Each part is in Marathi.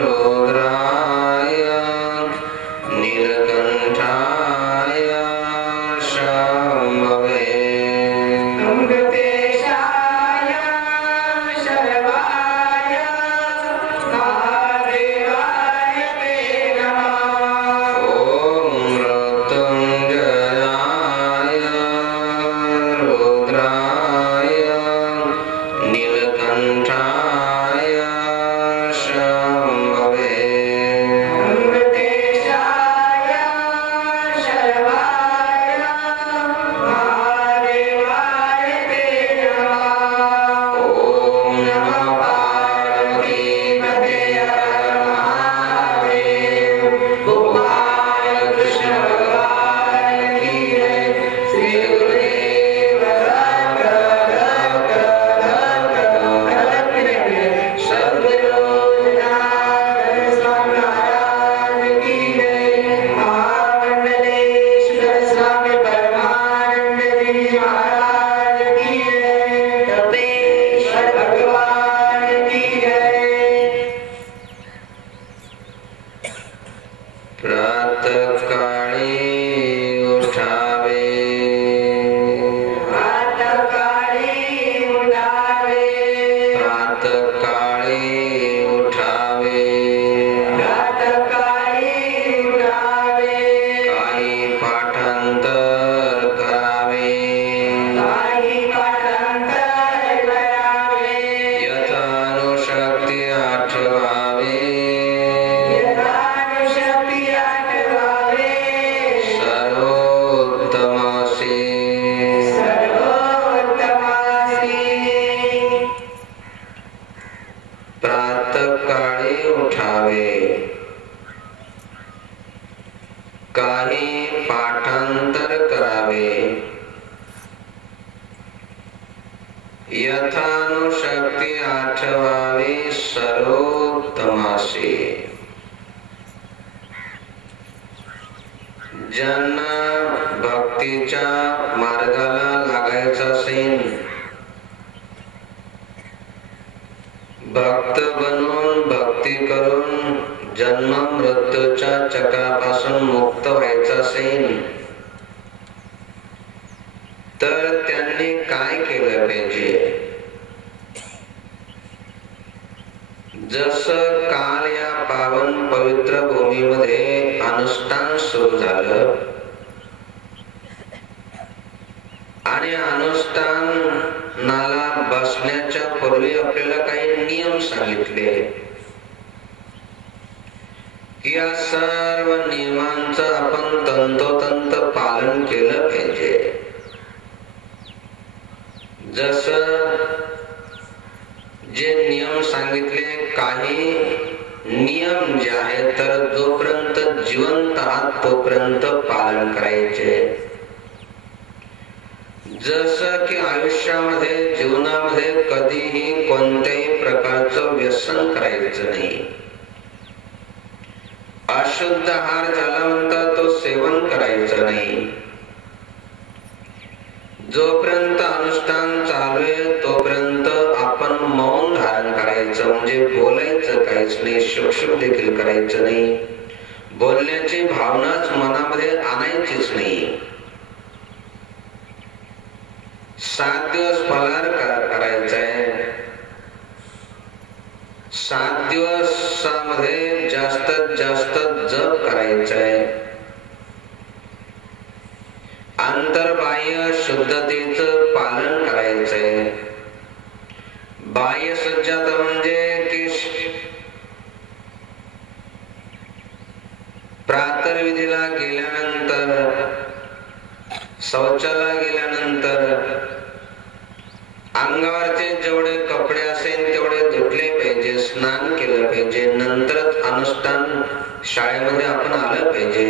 रुद्राय नीलकंठाय शंभवे वेंकटेशाय शरवाय महादेवाय ते नमः। ओम मृत्युंजयाय रुद्राय नीलकंठाय शंभवे वेंकटेशाय शरवाय महादेवाय ते नमः। ओम नमः पार्वतीपते महादेव गोपाल कृष्ण भगवान की जय। श्री गुरुदेव सद्गुरु स्वामी महाराज की जय। महामंडलेश्वर स्वामी परमानंद जी महाराज की जय। तपेश्वर भगवान की जय। प्रातःकाळी उठावे प्रातःकाळी उठावे प्रातःकाळी उठावे प्रातःकाळी उठावे काही पाठांतर करावे काही पाठांतर करावे यथानुशक्ती आठवावे यथानुशक्ती आठवावे सर्वोत्तमासी सर्वोत्तमासी प्रातःकाळी उठावे काही पाठांतर करावे यथानुशक्ती आठवावे सर्वोत्तमासी ज्यांना भक्तीच्या मार्गाला लागायचं असेल भक्त बनून भक्ती करून जन्म मृत्यूच्या चक्रापासून मुक्त व्हायचं असेल तर त्यांनी काय केलं पाहिजे जसं काल या पावन पवित्र भूमीमध्ये अनुष्ठान सुरू झालं आणि अनुष्ठानाला बसण्याच्या पूर्वी आपल्याला काही नियम सांगितले की या सर्व नियमांचं आपण तंतोतंत पालन केलं पाहिजे जसं जे नियम सांगितले काही नियम जे आहेत तर जोपर्यंत जिवंत आहात तोपर्यंत पालन करायचे जसं की आयुष्यामध्ये जीवनामध्ये कधीही कोणत्याही प्रकारचं व्यसन करायचं नाही अशुद्ध आहार झाल्यानंतर तो सेवन करायचं नाही जोपर्यंत अनुष्ठान चालू आहे तोपर्यंत आपण मौन धारण करायचं म्हणजे बोलायचं काहीच नाही शुकशुक देखील करायचं नाही बोलण्याची भावनाच मनामध्ये आणायचीच नाही 7 दिवस फलाहार करायचा आहे 7 दिवसामध्ये जास्तीत जास्त जप करायचा आहे अंतर्बाह्य शुद्धतेचं पालन करायचंय बाह्य सज्जता म्हणजे की प्रातर्विधीला गेल्यानंतर शौचाला गेल्यानंतर अंगावरचे जेवढे कपडे असेल तेवढे धुतले पाहिजे स्नान केलं पाहिजे नंतरच अनुष्ठान शाळेमध्ये आपण आलं पाहिजे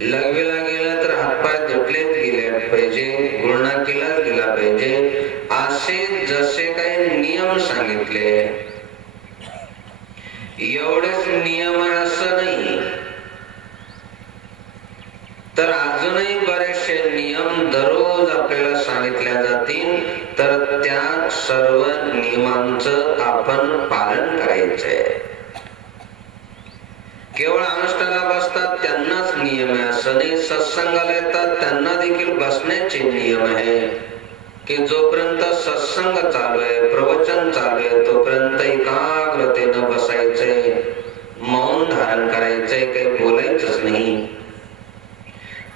लघवीला गेलं तर हातपाय धुतलेच गेले पाहिजे गुळणा केलाच गेला पाहिजे असे जसे काही नियम सांगितले एवढेच नियम आहे असं नाही तर अजूनही बरेचसे नियम दररोज आपल्याला सांगितल्या जातील तर त्या सर्व नियमांचं आपण पालन करायचंय सत्संगाला येतात त्यांना देखील बसण्याचे नियम आहे की जोपर्यंत सत्संग चालू आहे, प्रवचन चालू आहे, तोपर्यंत एकाग्रतेनं बसायचंय, मौन धारण करायचंय, काही बोलायचंच नाही.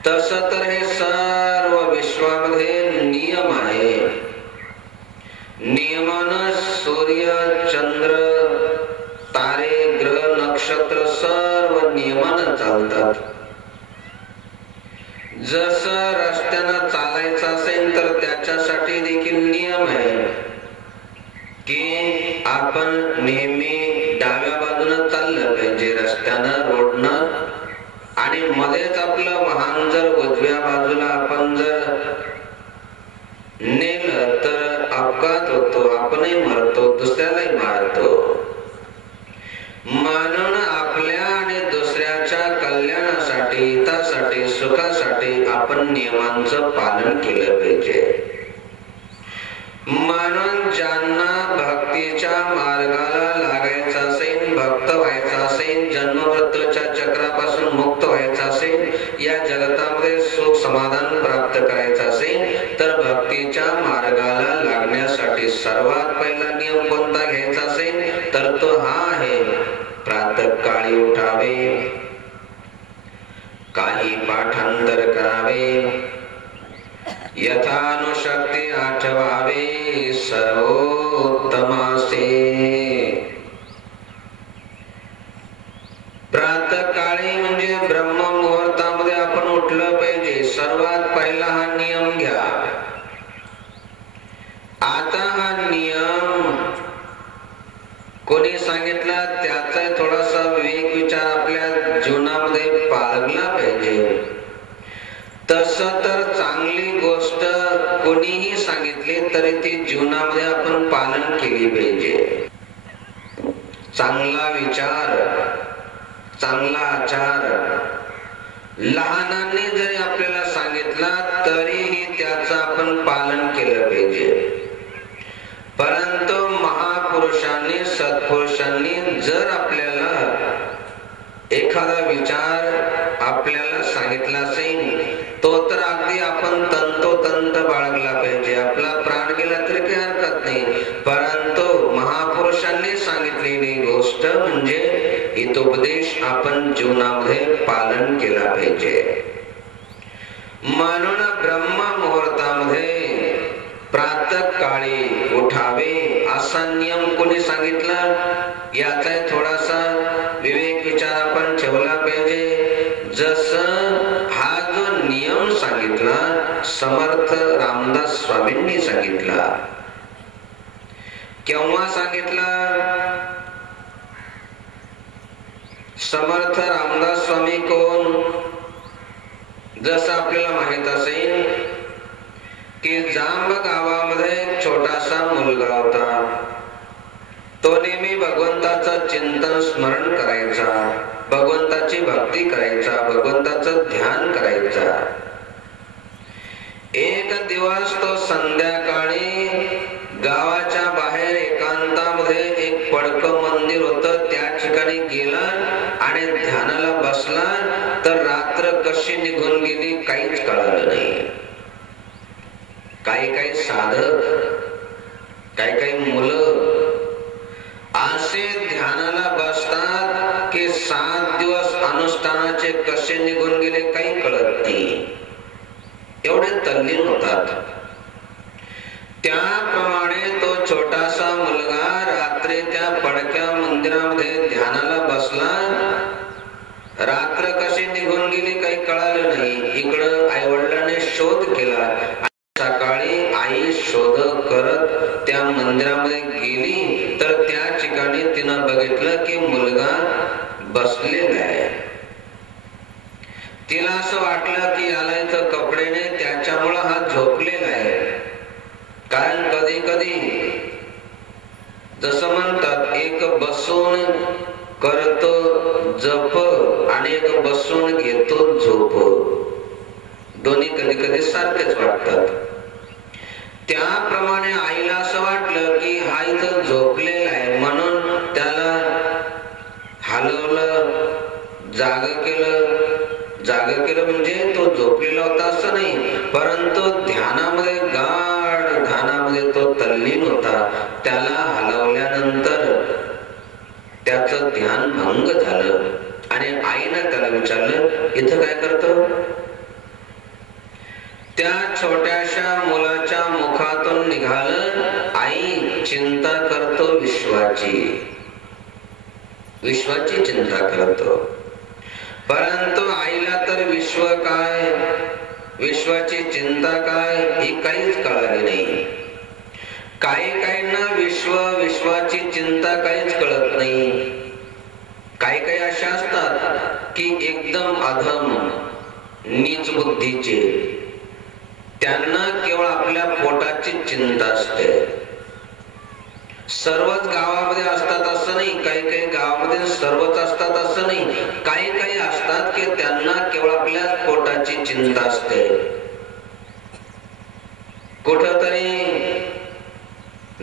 तस तर हे सर्व विश्वामध्ये नियम आहे. नियमानं सूर्य, चंद्र, तारे, ग्रह, नक्षत्र सर्व नियमानं चालतात. जसं रस्त्यानं चालायचं असेल तर त्याच्यासाठी देखील नियम आहे की आपण नेहमी डाव्या बाजूनं चाललं पाहिजे रस्त्यानं, रोडनं, आणि मध्येच आपलं वाहन जर उजव्या बाजूला आपण जर नेलं तर अपघात होतो, आपणही मरतो, दुसऱ्यालाही मारतो. म्हणून आपल्या आणि दुसऱ्याच्या कल्याणासाठी, हितासाठी, सुखासाठी आपण नियमांचं पालन केलं पाहिजे. म्हणून ज्यांना भक्तीच्या मार्गाला लागायचं असेल, भक्त व्हायचं असेल, जन्ममृत्यूच्या चक्रापासून मुक्त व्हायचं असेल, या जगतामध्ये सुख समाधान प्राप्त करायचं असेल तर भक्तीच्या मार्गाला लागण्यासाठी सर्वात पहिला नियम कोणता घ्यायचा असेल तर तो हा आहे, प्रातःकाळी उठावे, काही पाठांतर करावे, यथानुशक्ती आठवावे, सर्वोत्तमासे. प्रातःकाळी म्हणजे ब्रह्म मुहूर्तामध्ये आपण उठलं पाहिजे. सर्वात पहिला हा नियम घ्या. आता हा नियम कोणी सांगितला त्याचा थोडासा विवेक विचार आपल्या जीवनामध्ये बाळगला पाहिजे. तस तर चांगली गोष्ट कोणीही सांगितली तरी ती जीवनामध्ये आपण पालन केली पाहिजे. चांगला विचार, चांगला आचार लहानांनी जरी आपल्याला सांगितला तरीही त्याचं आपण पालन केलं पाहिजे. परंतु महापुरुषांनी, सत्पुरुषांनी जर आपल्याला एखादा विचार आपल्याला सांगितला असेल तो तर अगदी आपण तंतोतंत बाळगला पाहिजे. आपला प्राण गेला तरी काही हरकत नाही, परंतु महापुरुषांनी सांगितलेली गोष्ट म्हणजे हितोपदेश आपण जीवनामध्ये पालन केला पाहिजे. म्हणून ब्रह्म मुहूर्तामध्ये प्रातःकाळी उठावे असा नियम कोणी सांगितला याचा थोडासा विवेक विचार आपण ठेवला पाहिजे. जसं हा जो नियम सांगितला समर्थ रामदास स्वामींनी सांगितला. केव्हा सांगितला? समर्थ रामदास स्वामी कोण? जसं आपल्याला माहित असेल की जांब गावामध्ये छोटासा मुलगा होता. तो नेहमी भगवंताचं चिंतन स्मरण करायचा, भगवंताची भक्ती करायचा, भगवंताचं ध्यान करायचा. एक दिवस तो संध्याकाळी गावाच्या बाहेर एकांतामध्ये एक पडकं मंदिर होतं, त्या ठिकाणी गेला आणि ध्यानाला बसला तर रात्र कशी निघून गेली काहीच कळलं नाही. काही काही साधक, काही काही मुलं असे ध्यानाला बसतात की 7 दिवस अनुष्ठानाचे कसे निघून गेले काही कळत नाही, एवढे तल्लीन होतात. त्याप्रमाणे तो छोटासा मुलगा रात्री त्या पडक्या मंदिरामध्ये ध्यानाला बसला. रात्र कशी निघून गेली काही कळालं नाही. इकडं आई वडिलांनी शोध केला. सकाळी आई शोध करत त्या मंदिरामध्ये गेली तर त्या ठिकाणी तिनं बघितलं की मुलगा बसलेला आहे. तिला असं वाटलं की याला इथं कपडे नाही, त्याच्यामुळं हा झोपलेला आहे. कारण कधी कधी जसं म्हणतात एक बसून करतो जप आणि एक बसून घेतो झोप, दोन्ही कधी कधी सारखेच वाटतात. त्याप्रमाणे आईला असं वाटलं की हा इथं झोपलेला आहे, म्हणून त्याला हलवलं, जाग केलं. जाग केलं म्हणजे तो झोपलेला होता असं नाही, परंतु ध्यानामध्ये, गाढ ध्यानामध्ये तो तल्लीन होता. त्याला हलवल्यानंतर त्याचं ध्यान भंग झालं आणि आईनं त्याला विचारलं, इथं काय करतो? त्या छोट्याशा मुलाच्या मुखातून निघालं, आई चिंता करतो विश्वाची, विश्वाची चिंता करतो. परंतु आईला तर विश्व काय, विश्वाची चिंता काय ही काहीच कळाली नाही. काहींना विश्व, विश्वाची चिंता काहीच कळत नाही. काही अशा असतात की एकदम अधम नीच बुद्धीचे, त्यांना केवळ आपल्या पोटाची चिंता असते. सर्वच गावामध्ये असतात असं नाही, काही गावामध्ये सर्वच असतात असं नाही. काही असतात की त्यांना केवळ आपल्या पोटाची चिंता असते. कुठंतरी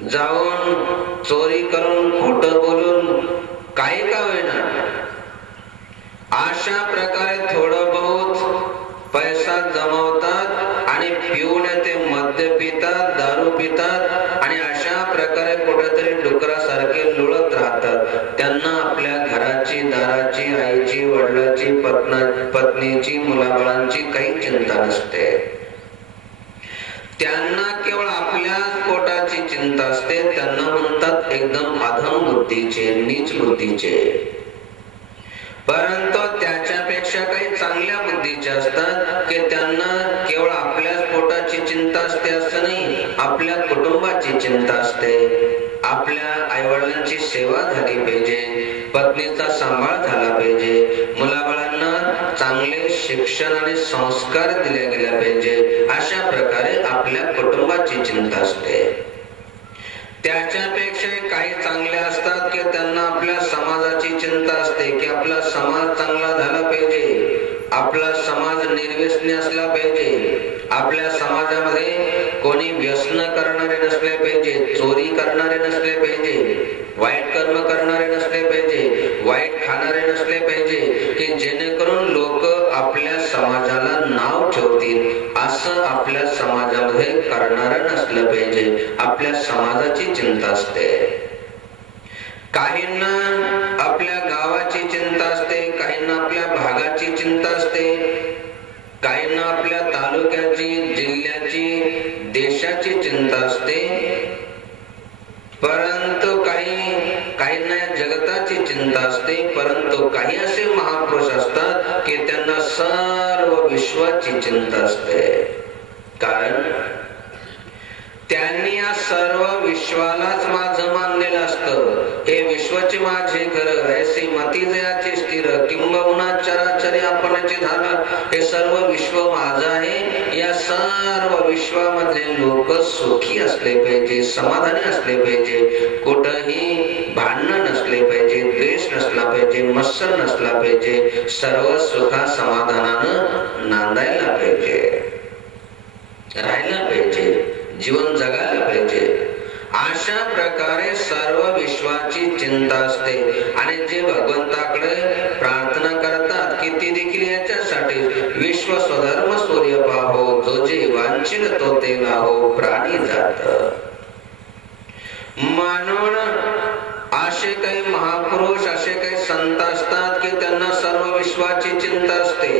जाऊन चोरी करून, खोटं बोलून, काही का होईना, अशा प्रकारे थोडं बहुत पैसा जमवतात आणि पिऊन ते मद्य पितात, दारू पितात आणि अशा प्रकारे कुठेतरी डुकरासारखे लुळत राहतात. त्यांना आपल्या घराची, दाराची, आईची, वडिलाची, पत्नीची, मुलाबाळांची काही चिंता नसते. त्यांना केवळ आपल्या पोटाची चिंता असते. त्यांना म्हणतात एकदम अधम बुद्धीचे, नीच बुद्धीचे. परंतु त्याच्यापेक्षा काही चांगल्या बुद्धीचे असतात की त्यांना केवळ आपल्या पोटाची चिंता असते असं नाही, आपल्या कुटुंबाची चिंता असते. आपल्या आईवडिलांची सेवा झाली पाहिजे, पत्नीचा सांभाळ झाला पाहिजे, मुलाबाळांना चांगले शिक्षण आणि संस्कार दिले गेले पाहिजे. अशा प्रकारे आपल्या कुटुंबाची चिंता असते. त्याच्यापेक्षा काही चांगले असतात की त्यांना आपल्या समाजाची चिंता असते की आपला समाज चांगला झाला पाहिजे, आपला समाज निर्व्यसनी असला पाहिजे, आपल्या समाजामध्ये कोणी व्यसन करणारे नसले पाहिजे, चोरी करणारे नसले पाहिजे, वाईट कर्म करणारे नसले पाहिजे, वाईट खाणारे नसले पाहिजे, की जेणेकरून लोक आपल्या समाजाला नाव ठेवतील. असं आपल्या समाजामध्ये करणारं नसलं पाहिजे. आपल्या समाजाची चिंता असते. काहींना आपल्या गावाची चिंता असते, काहींना आपल्या भागाची चिंता असते, काहींना आपल्या तालुक्याची, जिल्ह्याची, देशाची चिंता असते. परंतु काहींना जगताची चिंता असते. परंतु काही असे महापुरुष असतात की त्यांना सर्व विश्वाची चिंता असते. कारण त्यांनी या सर्व विश्वालाच माझं मानलेलं असतं. हे विश्वाचे माझे घर, ऐसी मती जयाचे स्थिर, किंबहुना चराचरी आपणाचे धारण. हे सर्व विश्व माझं आहे. या सर्व विश्वामधले लोक सुखी असले पाहिजे, समाधानी असले पाहिजे, कुठंही भांडण नसले पाहिजे, द्वेष नसला पाहिजे, मत्सर नसला पाहिजे, सर्व सुखा समाधानानं नांदायला पाहिजे, राहायला पाहिजे, जीवन जगायला पाहिजे. अशा प्रकारे सर्व विश्वाची चिंता असते. आणि जे भगवंताकडे प्रार्थना करतात की ते देखील याच्यासाठी, विश्व स्वधर्म सूर्य पाहो, जो जे वांछिल तो ते लाहो, प्राणी जात. म्हणून असे काही महापुरुष, असे काही संत असतात की त्यांना सर्व विश्वाची चिंता असते.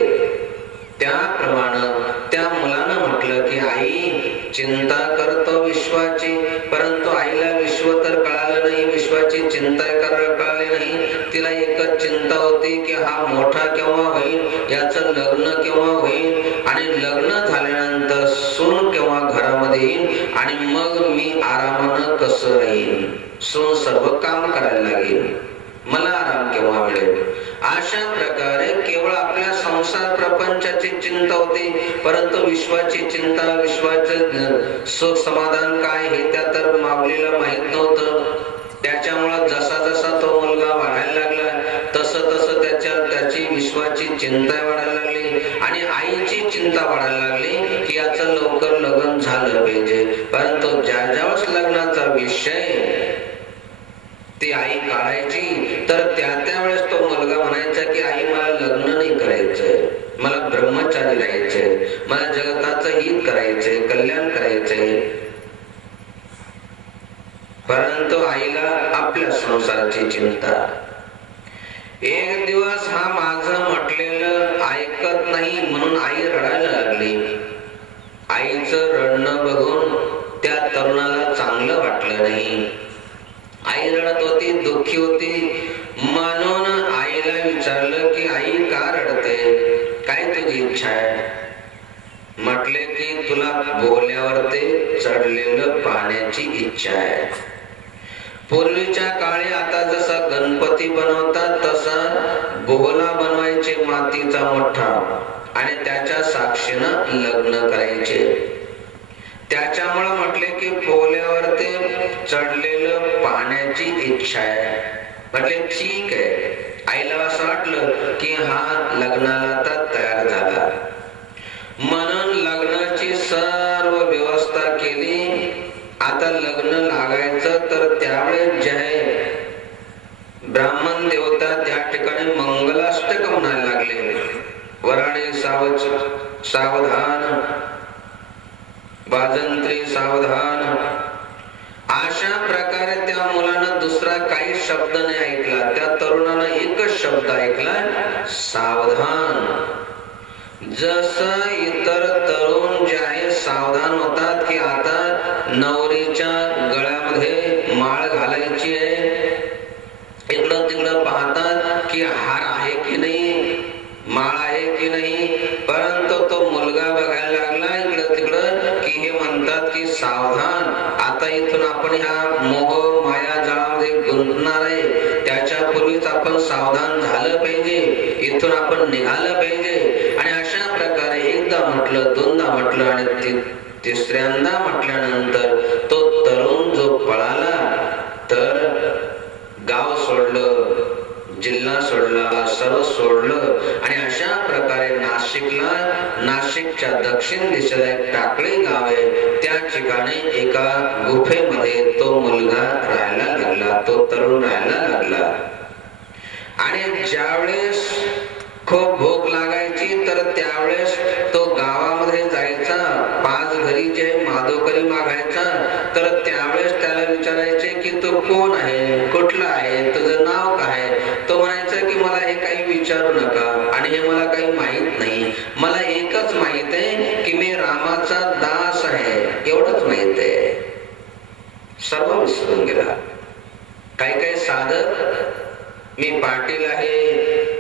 त्याप्रमाणे त्या मुलानं म्हटलं की आई चिंता करतो विश्वाची, परंतु आईला विश्व तर कळालं नाही, विश्वाची चिंता कळाली नाही. तिला एकच चिंता होती की हा मोठा केव्हा होईल, याचं लग्न केव्हा होईल, आणि लग्न झाल्यानंतर सून केव्हा घरामध्ये येईल, आणि मग मी आरामानं कसं राहील, सून सर्व काम करायला लागेल, मला आराम केव्हा मिळेल. अशा प्रकारे केवळ आपल्या संसार प्रपंचाची चिंता होती. परंतु विश्वाची चिंता, विश्वाचं सुख समाधान काय हे त्या तर माऊलीला माहित नव्हतं. त्याच्यामुळे जसा जसा तो मुलगा वाढायला लागला तसं तसं त्याची विश्वाची चिंता वाढायला लागली आणि आईची चिंता वाढायला लागली की याचं लवकर लग्न झालं पाहिजे. परंतु ज्या ज्यावेळेस लग्नाचा विषय ती आई काढायची तर त्या त्यावेळेस तो मुलगा म्हणायचा की आई मला लग्न नाही करायचंय, मला एक दिवस हा माझं म्हटलेलं ऐकत नाही म्हणून आई रडायला लागली. आईचं रडणं बघून त्या तरुणाला चांगलं वाटलं नाही. आई रडत होती, दुःखी होती. म्हणून आईला विचारलं की आई का रडते, काय तुझी इच्छा आहे? म्हटले की तुला बोल्यावर ते चढलेलं पाण्याची इच्छा आहे. पूर्वीच्या काळी आता जसा गणपती बनवतात तसा बोला बनवायचे मातीचा मोठा आणि त्याच्या साक्षीनं लग्न करायचे. त्याच्यामुळे म्हटले की बोल्यावर ते चढलेलं पाण्याची इच्छा आहे. म्हटले ठीक आहे. आईला असं वाटलं की हा लग्नाला आता तयार झाला. म्हणून लग्नाची सर्व व्यवस्था केली. आता लग्न लागायचं तर त्यावेळेस जे आहे ब्राह्मण देवता त्या ठिकाणी मंगलाष्टक म्हणायला लागले. वराडे सावधान, वाजंत्री सावधान. अशा प्रकारे त्या मुलानं दुसरा काही शब्द नाही ऐकला. त्या तरुणानं एकच शब्द ऐकला, सावधान. जसं इतर तरुण जे आहे सावधान होतात की आता नवरीच्या गळ्यामध्ये माळ घालायची आहे, इकडं तिकडं पाहतात की हार आहे की नाही, माळ आहे की नाही. परंतु तो मुलगा बघायला लागला इकडं तिकडं की हे म्हणतात की सावधान. आता इथून आपण ह्या मोह माया जाळामध्ये गुंतणार आहे. त्याच्या पूर्वीच आपण सावधान झालं पाहिजे. इथून आपण निघालं पाहिजे. आणि अशा प्रकारे एकदा म्हटलं, दोनदा म्हटलं आणि तिसऱ्यांदा म्हटल्यानंतर तो तरुण जो पळाला तर गाव सोडलं, जिल्हा सोडला, सर्व सोडलं आणि अशा प्रकारे नाशिकच्या दक्षिण दिशेला एक टाकळी गाव आहे. त्या ठिकाणी एका गुफेमध्ये तो मुलगा राहायला लागला, तो तरुण राहायला लागला. आणि ज्यावेळेस खूप भूक लागायची तर त्यावेळेस तो गावामध्ये जायचा, 5 घरी जे माधोकरी मागायचा. तर त्यावेळेस त्याला विचारायचे की तू कोण आहे, कुठला आहे, तुझं नाव काय? तो म्हणायचा की मला हे काही विचारू नका आणि हे मला काही माहित नाही. मला एकच माहित आहे की मी रामाचा दास आहे, एवढंच माहित आहे. सर्व विसरून गेला. काही काही साधक, मी पाटील आहे,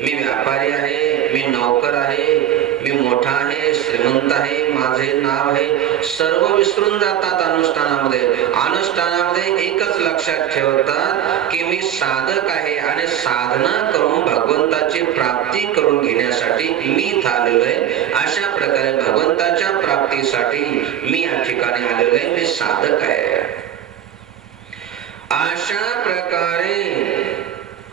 मी व्यापारी आहे, मी नौकर आहे, मी मोठा आहे, श्रीमंत आहे, माझे नाव आहे, सर्व विसरून जातात अनुष्ठानामध्ये. अनुष्ठानामध्ये एकच लक्षात ठेवतात की मी साधक आहे आणि साधना करून भगवंताची प्राप्ती करून घेण्यासाठी मी इथं आलेलो आहे. अशा प्रकारे भगवंताच्या प्राप्तीसाठी मी या ठिकाणी आलेलो आहे, मी साधक आहे. अशा प्रकारे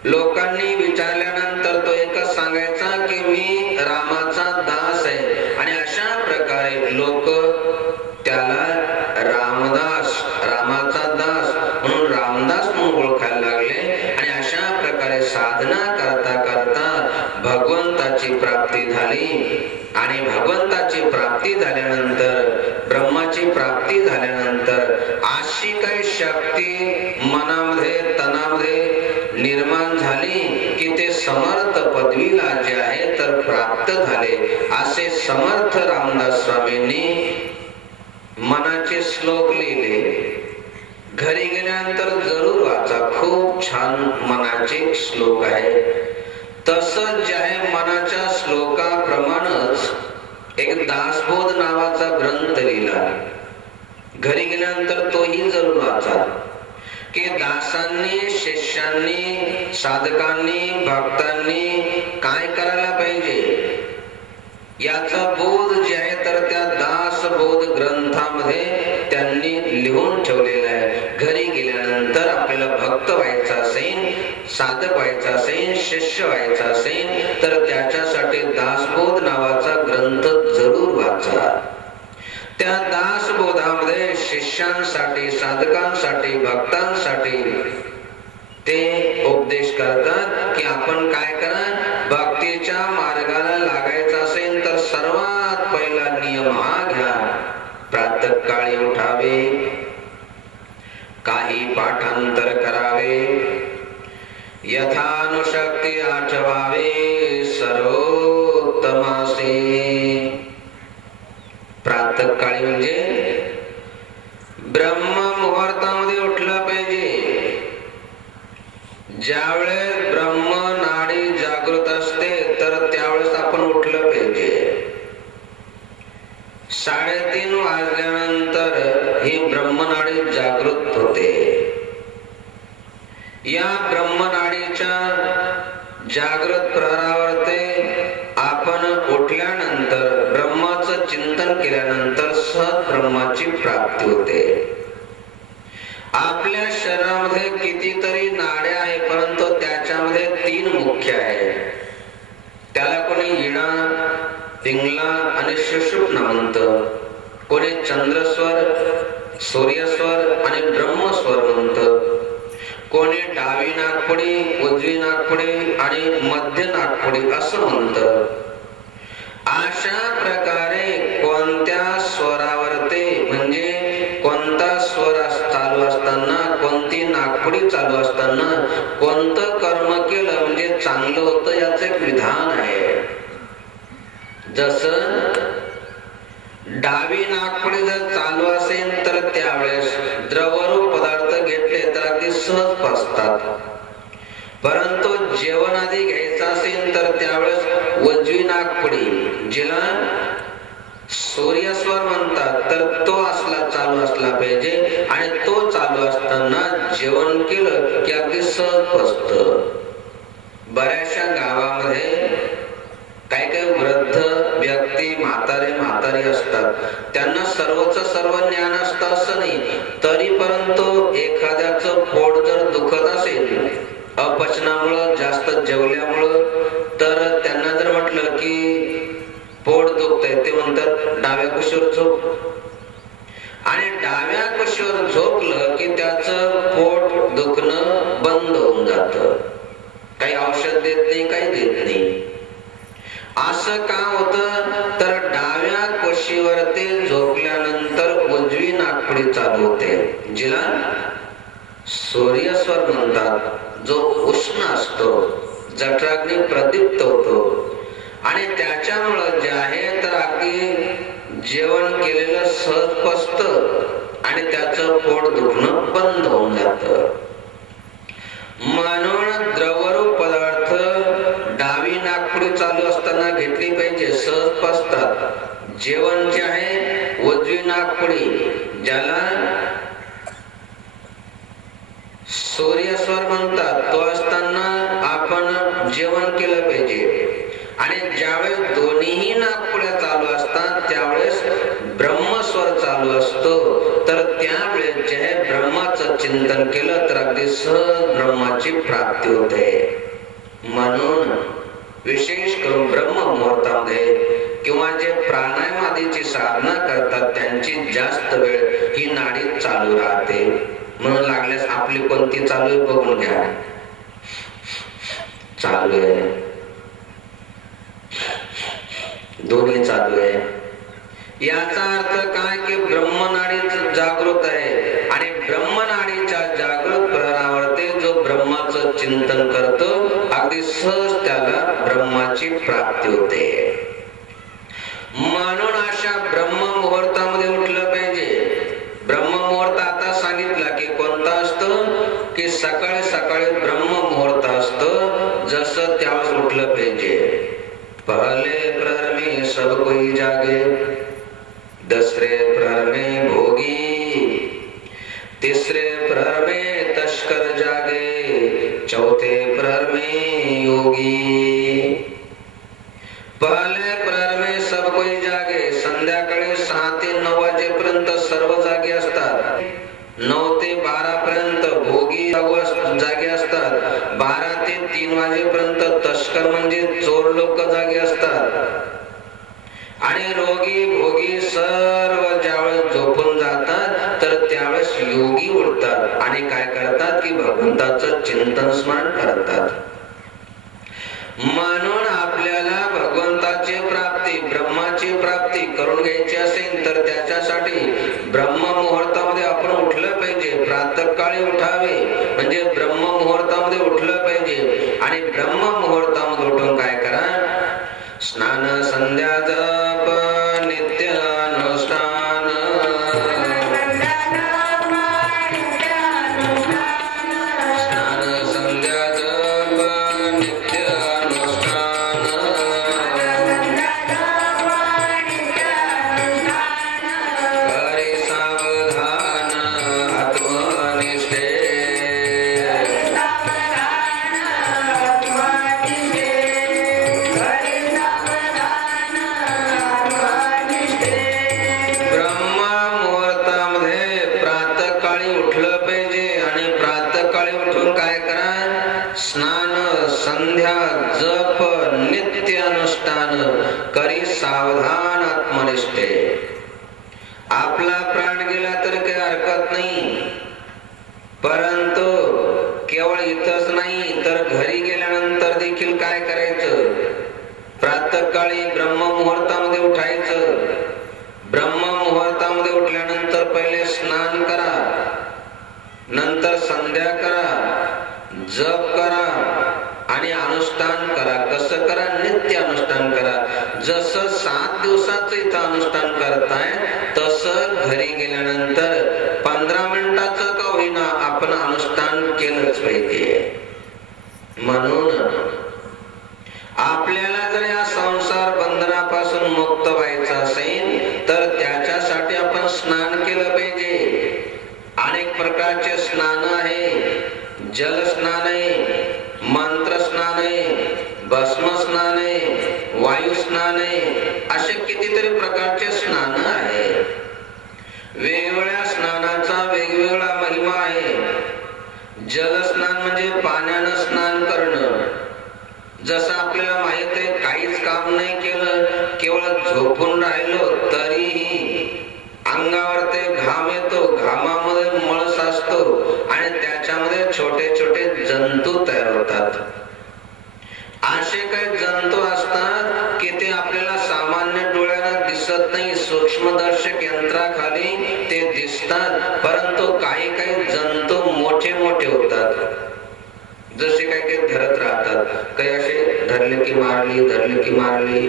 लोकांनी विचारल्यानंतर तो एकच सांगायचा की मी रामाचा दास आहे. आणि अशा प्रकारे लोक त्याला रामदास, रामाचा दास म्हणून रामदास म्हणून ओळखायला लागले. आणि अशा प्रकारे साधना करता करता भगवंताची प्राप्ती झाली. आणि भगवंताची प्राप्ती झाल्यानंतर, ब्रह्माची प्राप्ती झाल्यानंतर अशी काही शक्ती मनामध्ये, तनामध्ये निर्माण झाली की ते समर्थ पदवीला जे आहे तर प्राप्त झाले. असे समर्थ रामदास स्वामींनी मनाचे श्लोक लिहिले. घरी गेल्यानंतर जरूर वाचा, खूप छान मनाचे श्लोक आहे. तसंच जे आहे मनाच्या श्लोकाप्रमाणेच एक दासबोध नावाचा ग्रंथ लिहिला. घरी गेल्यानंतर तोही जरूर वाचा की दासांनी, शिष्यांनी, साधकांनी, भक्तांनी काय करायला पाहिजे याचा बोध जे आहे तर त्या दासबोध ग्रंथामध्ये त्यांनी लिहून ठेवलेला आहे. घरी गेल्यानंतर आपल्याला भक्त व्हायचा असेल, साधक व्हायचा असेल, शिष्य व्हायचा असेल तर त्याच्यासाठी दासबोध नावाचा ग्रंथ जरूर वाचा. त्या दासबोधामध्ये शिष्यांसाठी, साधकांसाठी, भक्तांसाठी ते उपदेश करतात की आपण काय करा, भक्तीच्या मार्गाला लागायचं असेल तर सर्वात पहिला नियम हा घ्या, प्रातःकाळी उठावे, काही पाठांतर करावे, यथानुशक्ती आठवावे. जागृत प्रहरावरती आपण उठल्यानंतर ब्रह्माचं चिंतन केल्यानंतर सहज ब्रह्माची प्राप्ती होते. आपल्या शरीरामध्ये कितीतरी नाड्या आहे, परंतु त्याच्यामध्ये 3 मुख्य आहे. त्याला कोणी इडा, पिंगला आणि सुषुम्ना म्हणतं. कोणी चंद्रस्वर, सूर्यस्वर आणि ब्रह्मस्वर म्हणतं. कोणी डावी नाकपुडी, उजवी नाकपुडी आणि मध्य नाकपुडी असं म्हणतं. अशा प्रकारे कोणत्या स्वरावरती म्हणजे कोणता स्वर चालू असताना, कोणती नाकपुडी चालू असताना कोणतं कर्म केलं म्हणजे चांगलं होतं याचं एक विधान आहे. जसं डावी नाकपुडी जर चालू असेल तर त्यावेळेस द्रवरूप पदार्थ घेतले तर अगदी सहज पचतात. परंतु जेवण आधी घ्यायचं असेल तर त्यावेळेस उजवी नाकपुडी, जिला सूर्यस्वर म्हणतात, तर तो चालू असला पाहिजे आणि तो चालू असताना जेवण केलं की अगदी सहज पचतं. बऱ्याचशा गावामध्ये काही वृद्ध व्यक्ती, म्हातारी असतात. त्यांना सर्वच सर्व ज्ञान असतं असं नाही. तरी परंतु एखाद्याचं पोट जर दुखत असेल अपचनामुळं, जास्त जेवल्यामुळं, तर त्यांना जर म्हटलं की पोट दुखतंय, ते म्हणतात डाव्या कुशीवर झोप. आणि डाव्या कुशीवर झोपलं की त्याचं पोट दुखणं बंद होऊन जातं. काही औषध देत नाही, काही देत नाही. असं का होतं तर डाव्या कुशीवरती झोपल्यानंतर उजवी नाकपुडी चालू होते, जिला सूर्यस्वर म्हणतात, जो उष्ण असतो, जठराग्नी प्रदीप्त होतो. आणि त्याच्यामुळं जे आहे तर अगदी जेवण केलेलं सहज पचतं आणि त्याचं पोट दुखणं बंद होऊन जातं. म्हणून द्रवरूप पदार्थ डावी नाकपुडी चालू असताना घेतली पाहिजे, सहज पचतात. जेवण जे आहे उजवी नाकपुडी, ज्याला सूर्यस्वर म्हणतात, तो असताना आपण जेवण केलं पाहिजे. आणि ज्यावेळेस दोन्ही नाकपुड्या चालू असतात त्यावेळेस ब्रह्मस्वर चालू असतो, तर त्यावेळेस जे ब्रह्माचं चिंतन केलं तर अगदी सहज ब्रह्माची प्राप्ती होते. म्हणून विशेष करून ब्रह्म मुहूर्तामध्ये किंवा जे प्राणायाम आदीची साधना करतात त्यांची जास्त वेळ ही नाडी चालू राहते. म्हणून लागल्यास आपली कोणती चालू आहे बघून घ्या. चालू आहे, दोन्ही चालू आहे. याचा अर्थ काय की ब्रह्मनाडी जागृत आहे आणि ब्रह्मनाडीच्या जागृत प्रहरावरती जो ब्रह्माचं चिंतन करतो अगदी सहज त्याला ब्रह्माची प्राप्ती होते. म्हणून अशा ब्रह्म मुहूर्तामध्ये उठलं पाहिजे. ब्रह्म मुहूर्त आता सांगितला की कोणता असतो की सकाळी सकाळी ब्रह्म मुहूर्त असतो, जसं त्यावेळेस उठलं पाहिजे. पहले प्रहर में सब कोई जागे, दूसरे प्रहर में भोगी, तीसरे प्रहर में तस्कर जागे, चौथे प्रहर में योगी. पहले प्रहर में सब कोई जागे, संध्याकाळी 6 ते 9 वाजेपर्यंत सर्व जागे असतात. 9 ते 12 पर्यंत भोगी जागे असतात. 12 ते 3 वाजेपर्यंत तस्कर म्हणजे चोर लोक जागे असतात. आणि रोगी भोगी सर्व ज्यावेळेस झोपून जातात तर त्यावेळेस योगी उठतात आणि काय करतात की भगवंताचं चिंतन स्मरण करतात. म्हणून आपल्याला भगवंताची प्राप्ती, ब्रह्माची प्राप्ती करून घ्यायची असेल तर त्याच्यासाठी ब्रह्म मुहूर्तामध्ये आपण उठलं पाहिजे. प्रातःकाळी उठावे म्हणजे ब्रह्म मुहूर्तामध्ये उठलं पाहिजे. आणि ब्रह्म मुहूर्तामध्ये उठून काय करा, स्नान संध्या जप नित्य अनुष्ठान, स्नान संध्या जप नित्य अनुष्ठान, जप नित्य अनुष्ठान करी सावधान आत्मनिष्ठे. आपला प्राण गेला तर काही हरकत नाही, परंतु केवळ इथंच नाही तर घरी गेल्यानंतर देखील काय करायचं? प्रातःकाळी ब्रह्ममुहूर्तामध्ये उठायचं. ब्रह्ममुहूर्तामध्ये उठल्यानंतर पहिले स्नान करा, नंतर संध्या करा, जप करा आणि अनुष्ठान करा. कसं करा? नित्य अनुष्ठान करा. जसं 7 दिवसाचं इथं अनुष्ठान करताय तसं घरी गेल्यानंतर 15 मिनिटाचं का होईना आपण अनुष्ठान केलंच पाहिजे. म्हणून आपल्याला जर या संसार बंधनापासून मुक्त व्हायचं असेल तर त्याच्यासाठी आपण स्नान केलं पाहिजे. अनेक प्रकारचे स्नान आहे. जल स्नान आहे, मंत्र स्नान आहे, भस्म स्नान आहे, वायू स्नान आहे, असे कितीतरी प्रकारचे स्नान आहे. वेगवेगळ्या स्नानाचा वेगवेगळा महिमा आहे. जल स्नान म्हणजे पाण्यानं स्नान करणं. जसं आपल्याला माहित आहे, काहीच काम नाही केलं, केवळ झोपून राहिलो तरीही अंगावर ते घाम येतो, घामामध्ये मळ साचतो आणि त्याच्यामध्ये छोटे छोटे जंतू तयार होतात. असे काही जंतू असतात की ते आपल्याला सामान्य डोळ्याला दिसत नाही, सूक्ष्मदर्शक यंत्राखाली ते दिसतात, परंतु काही काही जंतू मोठे मोठे होतात. जसे काही काही धरत राहतात, काही असे धरले की मारली, धरले की मारली.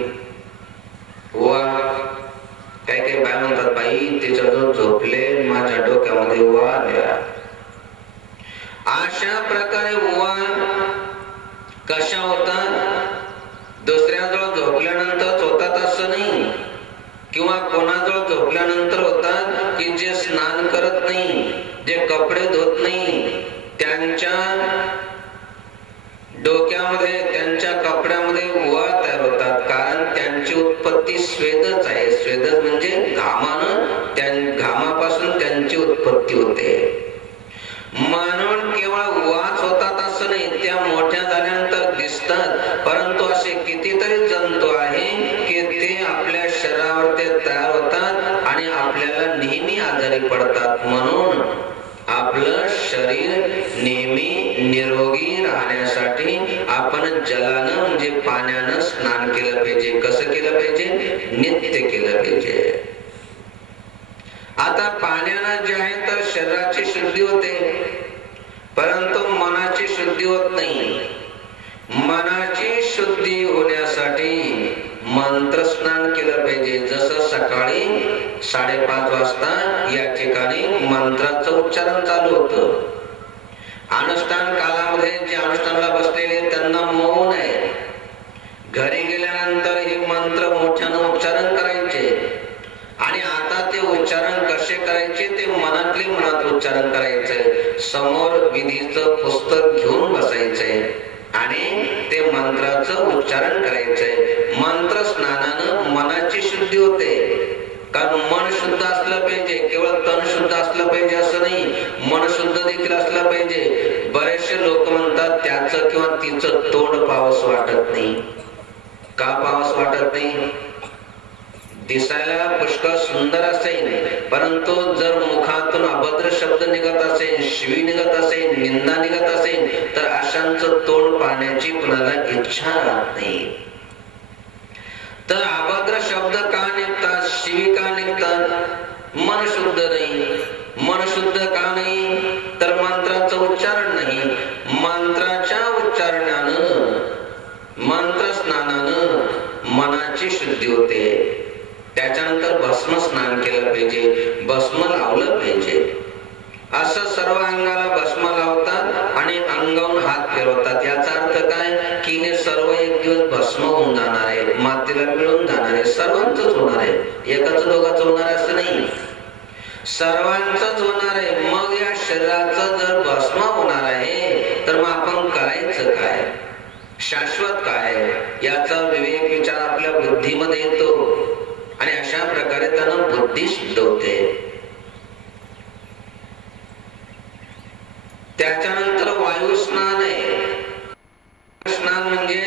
वा काही काही बाय म्हणतात, बाई त्याच्याजवळ झोपले, माझ्या डोक्यामध्ये उवा आल्या. अशा प्रकारे उवा कशा होतात? दुसऱ्याजवळ झोपल्यानंतर होतात असं नाही, किंवा कोणाजवळ झोपल्यानंतर होतात की जे स्नान करत नाही, जे कपडे धुत नाही, त्यांच्या डोक्यामध्ये त्यांच्या कपड्यामध्ये उवा तयार होतात. कारण त्यांची उत्पत्ती स्वेदच आहे. स्वेदच म्हणजे घामानं, घामापासून त्यांची उत्पत्ती होते. म्हणून केवळ उवाच होतात असं नाही, त्या मोठ्या झाल्यानंतर दिसतात, परंतु असे कितीतरी जंतू आहे की ते आपल्या शरीरावर ते तयार होतात आणि आपल्याला नेहमी आजारी पडतात. म्हणून आपलं शरीर नेहमी निरोगी राहण्यासाठी आपण जलानं म्हणजे पाण्यानं स्नान केलं पाहिजे. कसं केलं पाहिजे? नित्य केलं पाहिजे. आता पाण्यानं जे आहे तर शरीराची शुद्धी होते, परंतु मनाची शुद्धी होत नाही. मनाची शुद्धी होण्यासाठी मंत्र स्नान केलं पाहिजे. जसं सकाळी 5:30 वाजता या ठिकाणी मंत्राचं उच्चारण चालू होतं. अनुष्ठान कालामध्ये जे अनुष्ठानाला बसलेले त्यांना मौन आहे. घरी गेल्यानंतर हे मंत्र मोठ्यानं उच्चारण करायचे आणि आता ते उच्चारण कसे करायचे ते मनातले मनात उच्चारण करायचे. समोर विधीचं पुस्तक घेऊन बसायचंय आणि ते मंत्राचं उच्चारण करायचंय. मंत्र स्नानानं मनाची शुद्धी होते. कारण मन शुद्ध असलं पाहिजे, केवळ तन शुद्ध असलं पाहिजे असं नाही, मन शुद्ध देखील असलं पाहिजे. बरेचसे लोक म्हणतात त्याचं किंवा तिचं तोंड पावस वाटत नाही. का पावस वाटत नाही? दिसायला पुष्कळ सुंदर असेल, परंतु जर मुखातून अभद्र शब्द निघत असेल, शिवी निघत असेल, निंदा निघत असेल तर अशांचं तोंड पाहण्याची कुणाला इच्छा राहत नाही. तर अभद्र शब्द का निघतात, शिवी का निघतात? मन शुद्ध नाही. मन शुद्ध का नाही? तर मंत्राचं उच्चारण नाही. मंत्राच्या उच्चारणानं, मंत्र स्नानानं मनाची शुद्धी होते. त्याच्यानंतर भस्म स्नान केलं पाहिजे, भस्म लावलं पाहिजे. असं सर्व अंगाला भस्म लावतात आणि अंगावरून हात फिरवतात. याचा अर्थ काय की हे सर्व एक दिवस भस्म होऊन जाणार आहे, मातीला मिळून जाणार आहे, सर्वांच होणार आहे. एकाच दोघांच होणार असं नाही, सर्वांच होणार आहे. मग या शरीराचं जर भस्म होणार आहे तर मग आपण करायचं काय, शाश्वत काय, याचा विवेक विचार आपल्या बुद्धीमध्ये येतो आणि अशा प्रकारे त्यानं बुद्धी शुद्ध होते. त्याच्यानंतर वायू स्नान आहे. स्नान म्हणजे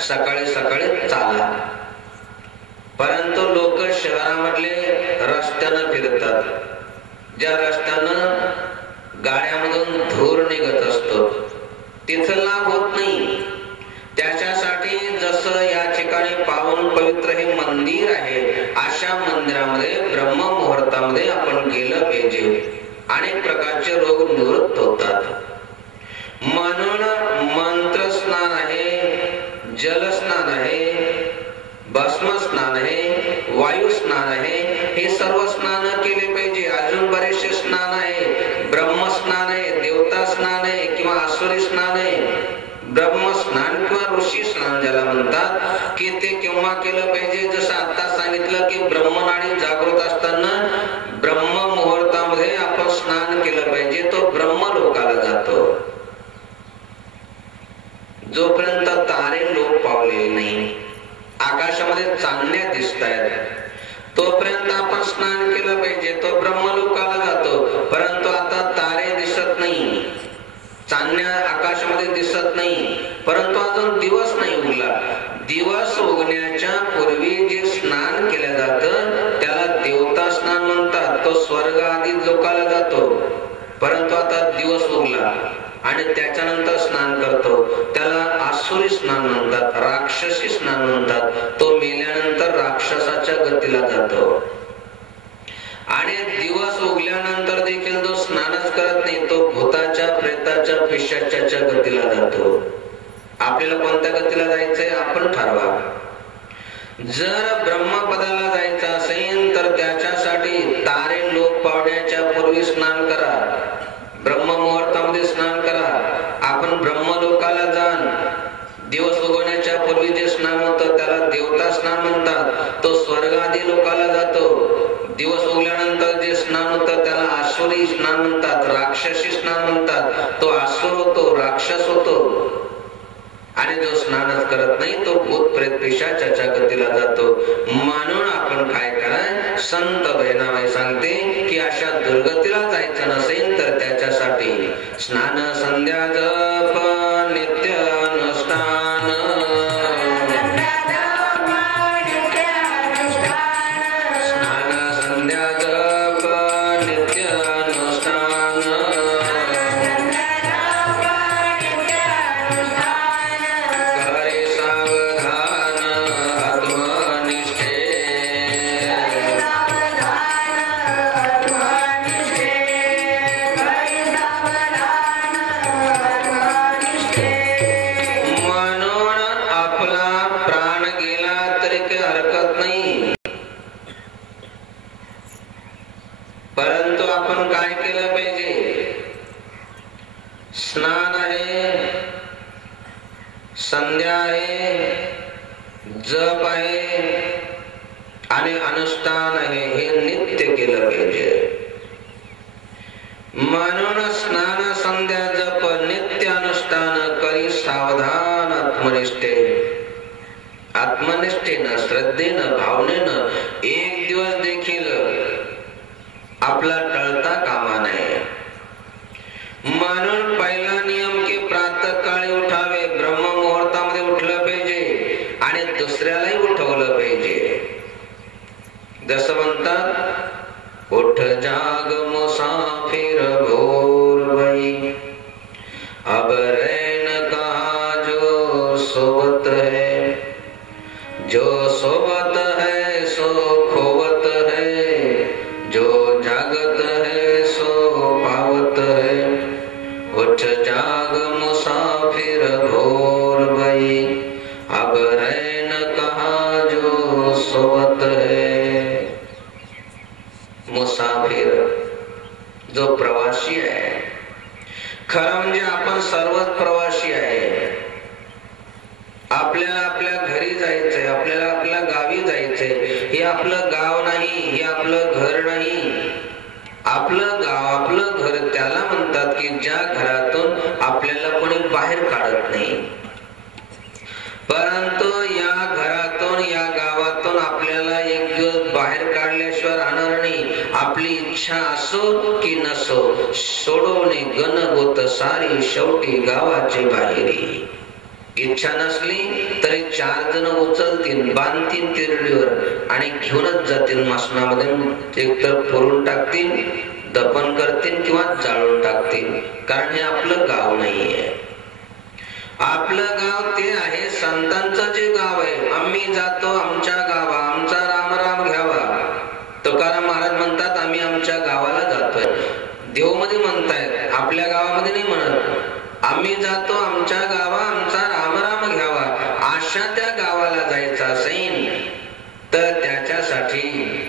सकाळी सकाळी चाला. परंतु लोक शहरामधले रस्त्यानं फिरतात, ज्या रस्त्यानं गाड्यामधून धूर निघत असतो तिथं लाभ होत नाही. त्याच्यासाठी जसं या ठिकाणी पावन पवित्र हे मंदिर आहे, अशा मंदिरामध्ये ब्रह्म मुहूर्तामध्ये आपण गेलं पाहिजे. अनेक प्रकारचे रोग निवृत्त होतात. म्हणून मंत्र स्नान आहे, जल स्नान आहे, भस्म स्नान आहे, वायू स्नान आहे, हे सर्व स्नान केले पाहिजे. अजून बरेचसे स्नान आहे, ब्रह्म स्नान आहे, देवता स्नान आहे किंवा आसुरी स्नान आहे. ब्रह्म स्नान किंवा ऋषी स्नान ज्याला म्हणतात, की ते केव्हा केलं पाहिजे? जसं आता सांगितलं की ब्रह्मनाडी जागृत असताना ब्रह्म मुहूर्तामध्ये आपण स्नान केलं पाहिजे. तो ब्रह्म लोकाला जातो. जोपर्यंत तारे लोक पावलेले नाही, आकाशामध्ये चांदण्या दिसत आहेत, तोपर्यंत आपण स्नान केलं पाहिजे. तो ब्रह्मलोकाला जातो. परंतु आता तारे दिसत नाही, चांदण्या आकाशामध्ये दिसत नाही, परंतु अजून दिवस नाही उगला. दिवस उगण्याच्या पूर्वी जे स्नान केलं जातं त्याला देवता स्नान म्हणतात. तो स्वर्ग आदी लोकाला जातो. परंतु आता दिवस उगला आणि त्याच्यानंतर स्नान करतो त्याला आसुरी स्नान म्हणतात, राक्षसी स्नान म्हणतात. तो मेल्यानंतर राक्षसाच्या गतीला जातो. आणि दिवस उगल्यानंतर देखील तो स्नानच करत नाही, तो भूताच्या, प्रेताच्या, पिशाच्याच्या गतीला जातो. आपल्याला कोणत्या गतीला जायचंय आपण ठरवा. जर ब्रह्मपदाला जायचं असेल तर त्याच्यासाठी तारे लोक पावण्याच्या पूर्वी स्नान करा, ब्रह्म मुहूर्तामध्ये स्नान करा. आपण ब्रह्मलोकाला जाण. दिवस उगवण्याच्या पूर्वी जे स्नान होतं त्याला देवता स्नान म्हणतात. तो स्वर्ग आदी लोकाला जातो. दिवस उगल्यानंतर जे स्नान होतं त्याला आसुरी स्नान म्हणतात, राक्षसी स्नान म्हणतात. तो आसुर होतो, राक्षस होतो. आणि जो स्नानच करत नाही तो भूत प्रेत पिशाचाच्या गतीला जातो. म्हणून आपण काय कराय, संत बहिणाबाई सांगते की अशा दुर्गतीला जायचं नसेल तर त्याच्यासाठी स्नान, संध्या, जप, नित्य अनुष्ठान, स्नान, संध्या, जप, नित्य अनुष्ठान, करे सावधान आत्मनिष्ठे, म्हणून आपला प्राण गेला तरी काही हरकत नाही. परंतु आपण काय केलं पाहिजे? स्नान आहे, संध्या आहे, जप आहे आणि अनुष्ठान आहे, हे नित्य केलं पाहिजे. म्हणून स्नान, संध्या, जप, नित्य अनुष्ठान करी सावधान आत्मनिष्ठे. आत्मनिष्ठेनं, श्रद्धेनं, भावनेनं एक दिवस देखील आपला टळता कामा नये. म्हणून पहिला नियम की प्रातःकाळी उठावे, ब्रह्म मुहूर्तामध्ये उठलं पाहिजे आणि दुसऱ्यालाही उठवलं पाहिजे. जसं म्हणतात, उठ जाग मुसाफिर भोर भई, अब रैन कहा जो सोवत है, जो सोवत है सो खोवत है, जो जागत है सो पावत है. उठ जाग मुसाफिर भोर भई, अब रैन कहा जो सोवत है. मुसाफिर जो प्रवासी आहे, खरं म्हणजे आपण सर्वच प्रवासी आहे. आपल्याला आपल्या घरी जायचंय, आपल्याला आपल्या गावी जायचंय. हे आपलं गाव नाही, हे आपलं घर नाही. आपलं गाव, आपलं घर त्याला म्हणतात की ज्या घरातून आपल्याला कोणी बाहेर काढत नाही. परंतु या घरातून, या गावातून आपल्याला एक दिवस बाहेर काढल्याशिवाय राहणार नाही. आपली इच्छा असो की नसो, सोडवणे गण गोत सारी, शेवटी गावाचे बाहेरी. इच्छा नसली तरी 4 जण उचलतील, बांधतील तिरडीवर आणि घेऊनच जातील मसनामध्ये. एकतर पुरून टाकतील, दफन करतील किंवा जाळून टाकतील. कारण हे आपलं गाव नाहीये. आपलं गाव ते आहे संतांचं जे गाव आहे. आम्ही जातो आमच्या गावा, आमचा राम राम घ्यावा. तुकाराम महाराज म्हणतात आम्ही आमच्या गावाला जातोय. देवमध्ये म्हणतायत, आपल्या गावामध्ये नाही म्हणत. आम्ही जातो आमच्या गावा, आमचा राम राम घ्यावा. अशा त्या गावाला जायचं असेल तर त्याच्यासाठी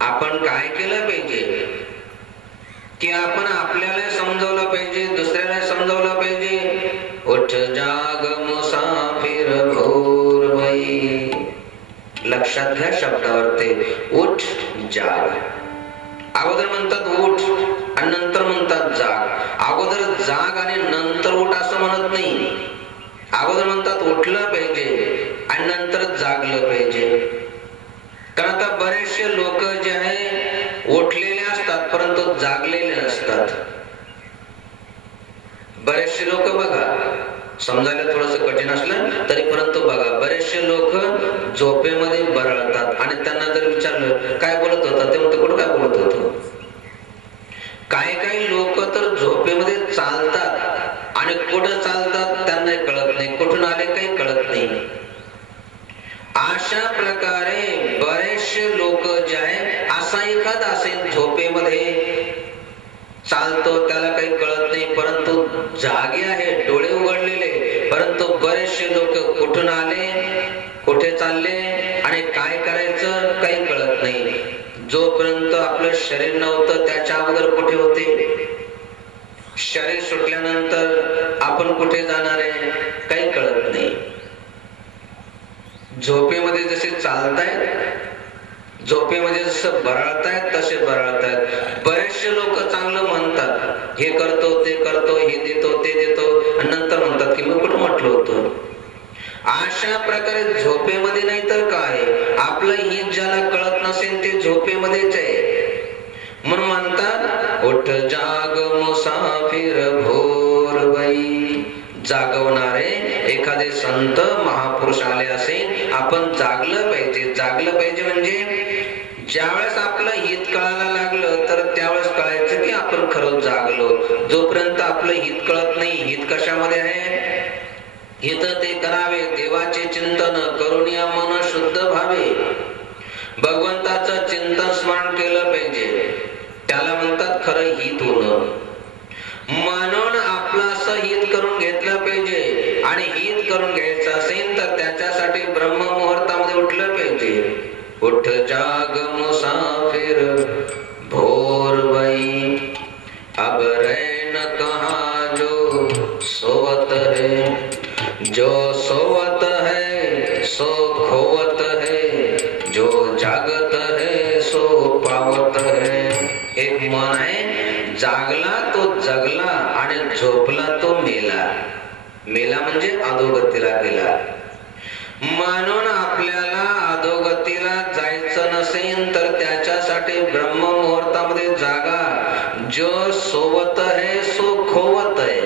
आपण काय केलं पाहिजे की आपण आपल्याला समजवलं पाहिजे, दुसऱ्याला समजवलं पाहिजे. उठ जाग मुसाफिर भोर बाई. लक्षात घ्या शब्दावर ते उठ जाग. अगोदर म्हणतात उठ आणि नंतर म्हणतात जाग. अगोदर जाग आणि नंतर उठ असं म्हणत नाही. अगोदर म्हणतात उठलं पाहिजे आणि नंतर जागलं पाहिजे. कारण आता बरेचसे लोक जे आहे उठलेले असतात परंतु जागलेले नसतात. बरेचसे लोक बघा, समजायला थोडस कठीण असलं तरी परंतु बघा, बरेचसे लोक झोपेमध्ये बरळतात आणि त्यांना जर विचारलं काय बोलत होता ते म्हणतो कुठं काय बोलत होतो. काही काही लोक तर झोपेमध्ये चालतात आणि कुठं चालतात त्यांना कळत नाही, कुठून आले काही कळत नाही. अशा प्रकारे बरेचसे लोक जे आहे असा एखादा असेल झोपेमध्ये चालतो, त्याला काही कळत नाही परंतु जागे आहे, डोळे उघडलेले, परंतु बरेचसे लोक कुठून आले, कुठे चालले आणि काय करायचं काही कळत नाही. जोपर्यंत आपलं शरीर नव्हतं त्याच्या अगोदर कुठे होते, शरीर सुटल्यानंतर आपण कुठे जाणार आहे काही कळत नाही. झोपेमध्ये जसे चालतायत, झोपेमध्ये जसं बरळतायत तसे बरळतायत. बरेचसे लोक चांगलं म्हणतात, हे करतो ते करतो, हे देतो ते देतो, आणि नंतर म्हणतात की मी कुठं म्हटलं होतं. अशा प्रकारे झोपेमध्ये नाही तर काय, आपलं हित ज्याला कळत नसेल ते झोपेमध्येच आहे. म्हणून म्हणतात उठ जाग मुसाफिर भोर बाई. जागवणारे एखादे संत महापुरुष आले असेल, आपण जागलं पाहिजे. जागलं पाहिजे म्हणजे ज्यावेळेस आपलं हित कळायला लागलं तर त्यावेळेस कळायचं की आपण खरंच जागलो. जोपर्यंत आपलं हित कळत नाही, हित कशामध्ये आहे, हित ते करावे देवाचे चिंतन करून या मन शुद्ध व्हावे. भगवंताचं चिंतन स्मरण केलं पाहिजे, त्याला म्हणतात खरं हित होणं. म्हणून आपलं असं हित करून घेतलं पाहिजे. आणि हित करून घ्यायचं असेल तर त्याच्यासाठी ब्रह्म मुहूर्तामध्ये उठलं पाहिजे. उठ जाग मुसाफिर भोर बाई. अब रैन कहाँ जो सोवत है, जो सोवत है सो खोवत है, जो जागत है सो पावत है. एक मन आहे, जागला तो जगला आणि झोपला तो मेला. मेला म्हणजे अधोगतीला गेला. म्हणून आपल्याला अधोगतीला जायचं नसेल तर त्याच्यासाठी ब्रह्म मुहूर्तामध्ये जागा. जो सोवत है सो खोवत है.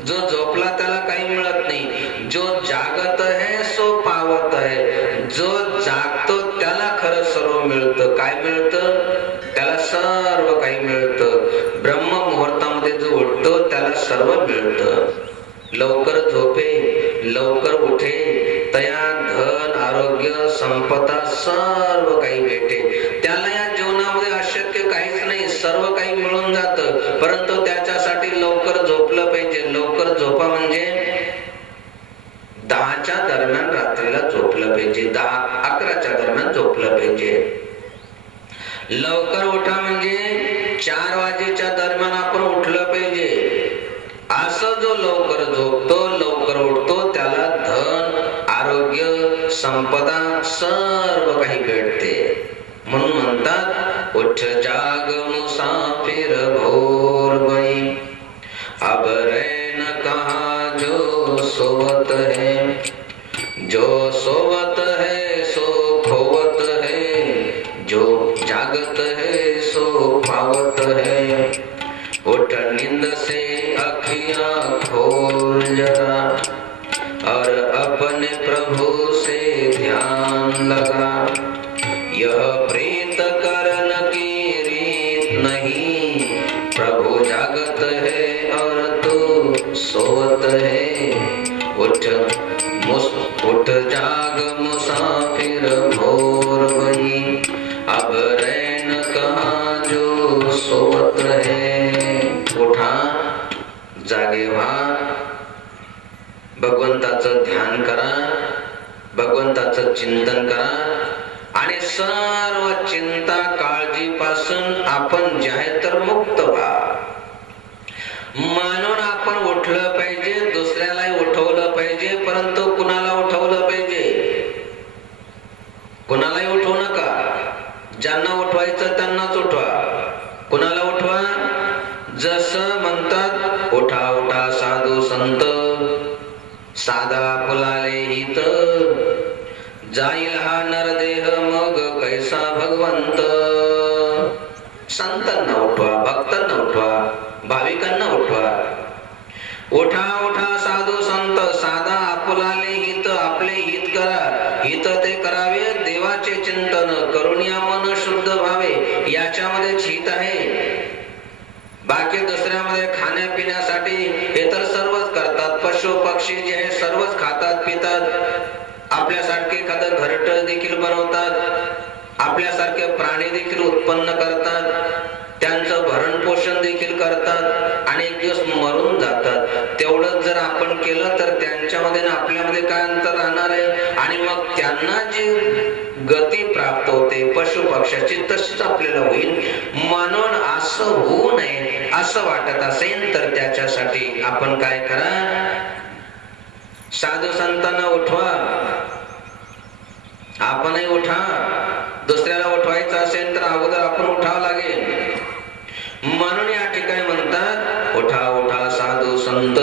जो झोपला त्याला काही मिळत नाही. जो जागत है सो पावत है. जो जागतो त्याला खरं सर्व मिळतं. काय मिळतं, त्याला सर्व काही मिळतं. ब्रह्म मुहूर्तामध्ये जो उठतो त्याला सर्व मिळतं. लवकर झोपे, लवकर उठे, तया धन आरोग्य संपदा सर्व काही भेटे. त्याला या जीवनामध्ये अशक्य काहीच नाही, सर्व काही मिळून जातं. परंतु त्याच्यासाठी लवकर झोपलं पाहिजे. लवकर झोपा म्हणजे 10च्या दरम्यान रात्रीला झोपलं पाहिजे. 10-11च्या दरम्यान झोपलं पाहिजे. लवकर उठा म्हणजे 4 वाजेच्या दरम्यान आपण उठलं पाहिजे. असं जो लवकर झोपतो, लवकर उठतो त्याला धन आरोग्य संपदा सर्व काही भेटते. म्हणून म्हणतात उठ जाग मुसाफिर भोर बाई. अब रैन कहाँ जो सोवत है, जो सोवत है सो खोवत है, जो जागत है सो पावत है. उठ नींद से अखियां खोल जरा और जागे व्हा, भगवंताचं ध्यान करा, भगवंताचं चिंतन करा आणि सर्व चिंता काळजीपासून आपण जे आहे तर मुक्त व्हा. म्हणून आपण उठलं पाहिजे, दुसऱ्यालाही उठवलं पाहिजे, परंतु कुणाला उठवलं पाहिजे? कुणालाही उठवू नका. ज्यांना उठवायचं त्यांनाच उठवा. कुणाला उठवा? जसं म्हणतात, उठा उठा साधू संत, साधा फुलाले हित, जाईल हा नरदेह मग कैसा भगवंत. संतांना उठवा, भक्तांना उठवा, भाविकांना उठवा. उठा उठा साधू संत, साधा आपुलाले हित, आपले हित करा. हित ते करावे देवाचे चिंतन, करून या मन शुद्ध व्हावे. याच्यामध्येच हित आहे. बाकी दुसऱ्यामध्ये खाण्यापिण्यासाठी हे तर सर्वच करतात. पशु पक्षी जे आहे सर्वच खातात पितात. आपल्यासारखे एखादं घरटं देखील बनवतात. आपल्यासारखे प्राणी देखील उत्पन्न करतात. त्यांचं भरण पोषण देखील करतात आणि एक दिवस मरून जातात. तेवढंच जर आपण केलं तर त्यांच्यामध्ये आणि आपल्यामध्ये काय अंतर राहणार आहे? आणि मग त्यांना जी गती प्राप्त होते पशु पक्षाची तशीच आपल्याला होईल. म्हणून असं होऊ नये असं वाटत असेल तर त्याच्यासाठी आपण काय करा? साधू संतांना उठवा, आपणही उठा. दुसऱ्याला उठवायचं असेल तर अगोदर आपण उठावं लागेल. म्हणून या ठिकाणी म्हणतात, उठा उठा साधू संत,